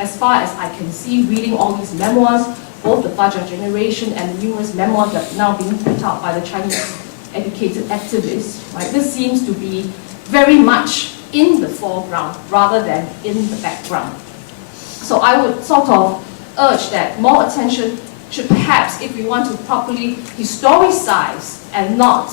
as far as I can see, reading all these memoirs, both the Fajar Generation and the numerous memoirs that are now being put out by the Chinese educated activists, right? This seems to be very much in the foreground rather than in the background. So I would sort of urge that more attention should perhaps, if we want to properly historicize and not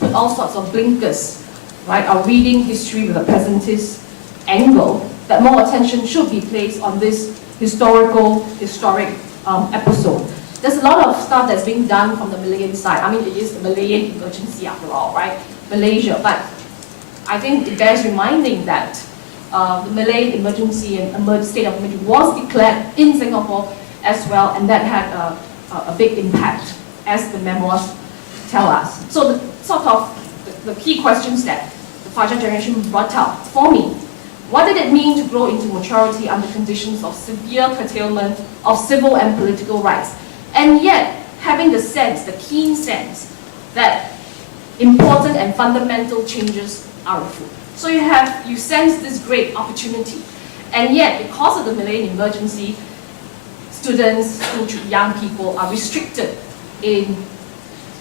put all sorts of blinkers, right, or reading history with a presentist angle, that more attention should be placed on this historic episode. There's a lot of stuff that's being done from the Malayan side. I mean, it is the Malayan emergency after all, right? Malaysia, but I think it bears reminding that the Malayan emergency and state of emergency was declared in Singapore as well, and that had a big impact, as the memoirs tell us. So the key questions that the Fajar Generation brought out for me: what did it mean to grow into maturity under conditions of severe curtailment of civil and political rights, and yet having the sense, the keen sense, that important and fundamental changes are afoot? So you sense this great opportunity, and yet because of the Malayan emergency, students, young people are restricted in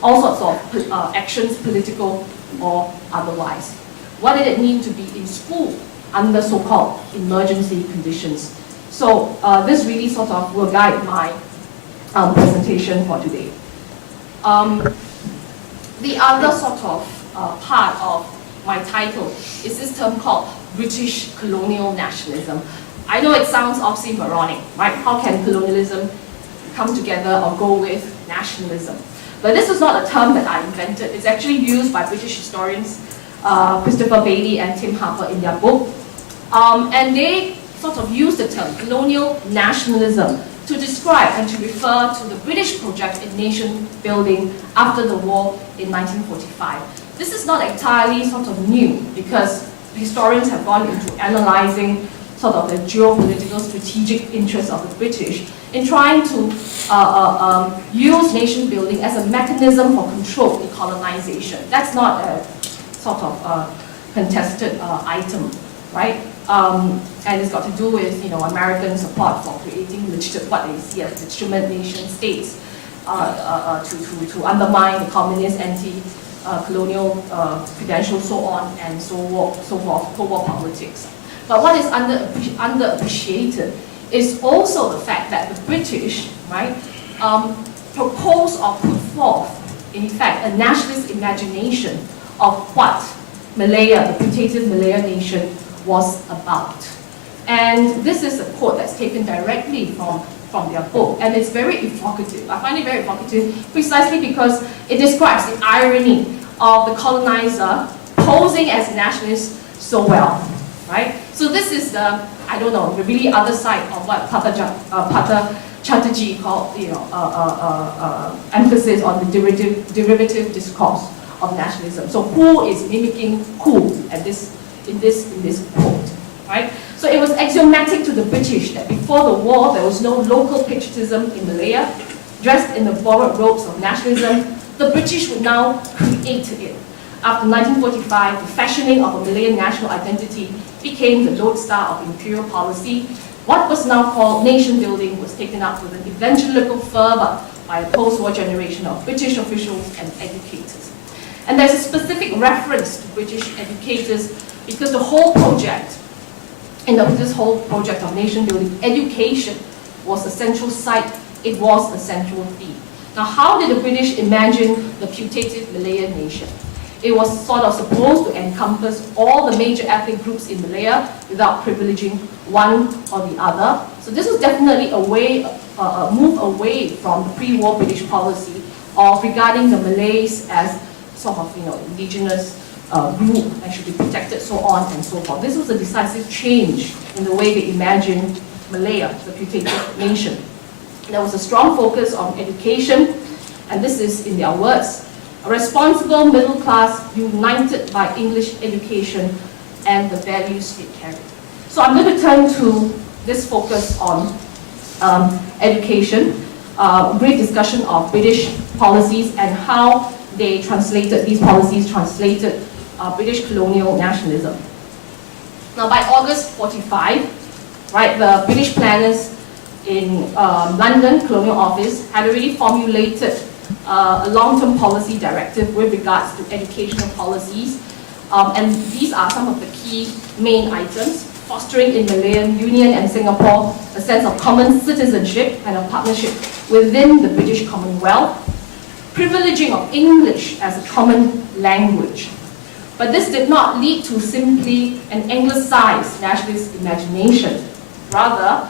all sorts of actions, political or otherwise. What did it mean to be in school under so-called emergency conditions? So this really sort of will guide my presentation for today. The other sort of part of my title is this term called British colonial nationalism. I know it sounds oxymoronic, right? How can colonialism come together or go with nationalism? But this is not a term that I invented. It's actually used by British historians, Christopher Bailey and Tim Harper in their book. And they sort of use the term colonial nationalism to describe and to refer to the British project in nation building after the war in 1945. This is not entirely sort of new, because historians have gone into analyzing sort of the geopolitical strategic interests of the British in trying to use nation building as a mechanism for controlled decolonization. That's not a sort of contested item, right? And it's got to do with, you know, American support for creating what they see as legitimate nation states to undermine the communist anti-colonial credentials, so on and so forth, Cold War politics. But what is underappreciated is also the fact that the British, right, propose or put forth, in fact, a nationalist imagination of what Malaya, the putative Malaya nation, was about. And this is a quote that's taken directly from their book, and it's very evocative. I find it very evocative precisely because it describes the irony of the colonizer posing as nationalists so well, right? So this is the, I don't know, the really other side of what Pata Chatterjee called, you know, emphasis on the derivative discourse of nationalism. So who is mimicking who at in this quote, right? So it was axiomatic to the British that before the war there was no local patriotism in Malaya. Dressed in the borrowed robes of nationalism, the British would now create it. After 1945, the fashioning of a Malayan national identity became the lodestar of imperial policy. What was now called nation building was taken up with an evangelical fervor by a post-war generation of British officials and educators. And there's a specific reference to British educators because the whole project, this whole project of nation building, education was a central site, it was a central theme. Now, how did the British imagine the putative Malayan nation? It was sort of supposed to encompass all the major ethnic groups in Malaya without privileging one or the other. So this was definitely a move away from the pre-war British policy of regarding the Malays as sort of, you know, indigenous group and should be protected, so on and so forth. This was a decisive change in the way they imagined Malaya, the putative nation. There was a strong focus on education, and this is in their words: a responsible middle class united by English education and the values it carried. So I'm going to turn to this focus on education, brief discussion of British policies and how they translated, these policies translated British colonial nationalism. Now by August 45, right, the British planners in London Colonial Office had already formulated a long-term policy directive with regards to educational policies. And these are some of the key main items: fostering in Malayan Union and Singapore a sense of common citizenship and a partnership within the British Commonwealth, privileging of English as a common language. But this did not lead to simply an anglicized nationalist imagination. Rather,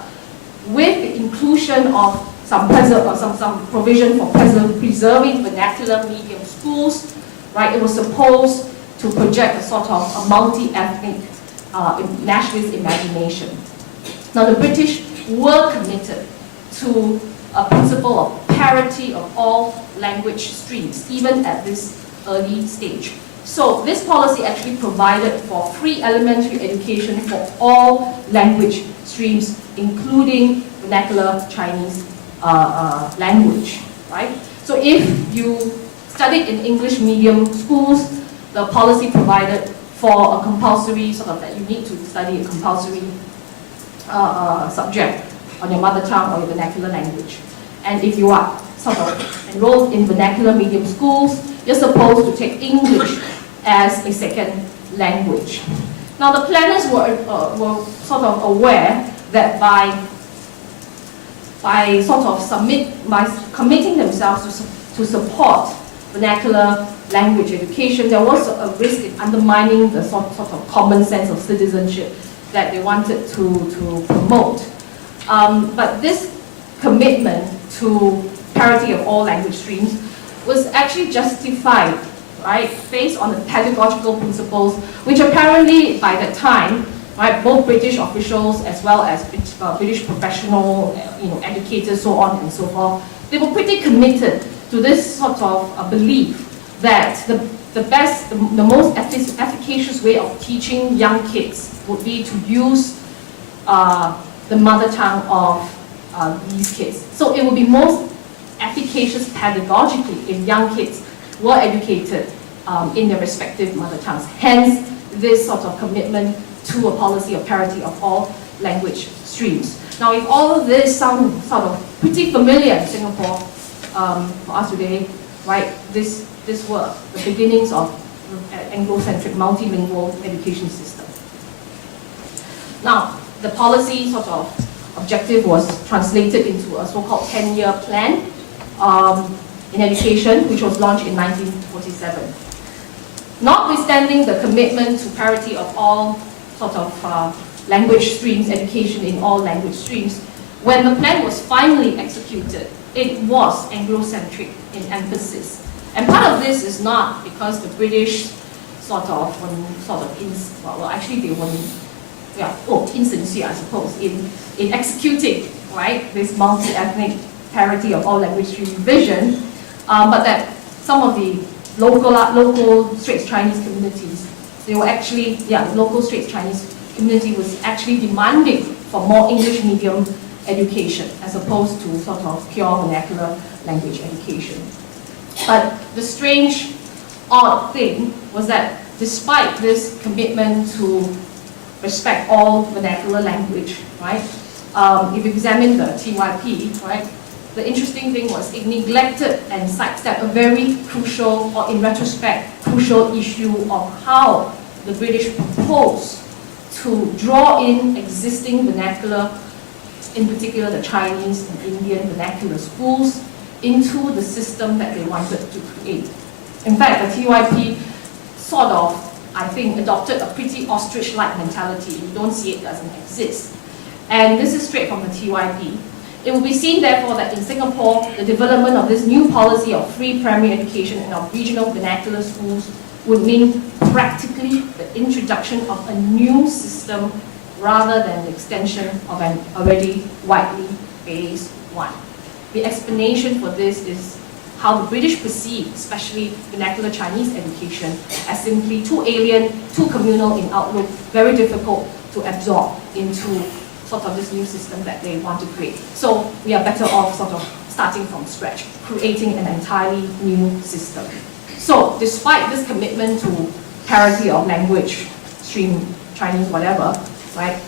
with the inclusion of some provision for preserving vernacular medium schools, right, it was supposed to project a sort of a multi-ethnic nationalist imagination. Now, the British were committed to a principle of parity of all language streams, even at this early stage. So this policy actually provided for free elementary education for all language streams, including vernacular Chinese language, right? So if you studied in English medium schools, the policy provided for a compulsory, sort of that you need to study a compulsory subject on your mother tongue or your vernacular language. And if you are sort of enrolled in vernacular medium schools, you're supposed to take English as a second language. Now, the planners were sort of aware that by committing themselves to support vernacular language education, there was a risk in undermining the sort of common sense of citizenship that they wanted to promote. But this commitment to parity of all language streams was actually justified, right, based on the pedagogical principles, which apparently by that time, right, both British officials as well as British professional, educators, so on and so forth, they were pretty committed to this sort of belief that the most efficacious way of teaching young kids would be to use the mother tongue of these kids. So it would be most efficacious pedagogically if young kids were educated in their respective mother tongues. Hence, this sort of commitment to a policy of parity of all language streams. Now, if all of this sounds sort of pretty familiar in Singapore for us today, right, this were the beginnings of Anglo-centric multilingual education system. Now, the policy sort of objective was translated into a so-called 10-year plan in education, which was launched in 1947. Notwithstanding the commitment to parity of all sort of language streams, education in all language streams, when the plan was finally executed, it was Anglo-centric in emphasis. And part of this is not because the British actually they were insincere, I suppose, in executing, right, this multi-ethnic parity of all language stream vision, but that some of the local Straits Chinese communities, they were actually, local Straits Chinese community was actually demanding for more English medium education as opposed to sort of pure vernacular language education. But the strange, odd thing was that despite this commitment to respect all vernacular language, right, if you examine the TYP, right, the interesting thing was it neglected and sidestepped a very crucial, or in retrospect, crucial issue of how the British proposed to draw in existing vernacular, in particular the Chinese and Indian vernacular schools, into the system that they wanted to create. In fact, the TYP sort of, I think, adopted a pretty ostrich-like mentality. You don't see it, doesn't exist. And this is straight from the TYP. It will be seen, therefore, that in Singapore, the development of this new policy of free primary education and of regional vernacular schools would mean practically the introduction of a new system rather than the extension of an already widely based one. The explanation for this is how the British perceive, especially vernacular Chinese education, as simply too alien, too communal in outlook, very difficult to absorb into sort of this new system that they want to create. So we are better off sort of starting from scratch, creating an entirely new system. So despite this commitment to parity of language, stream, Chinese, whatever, right,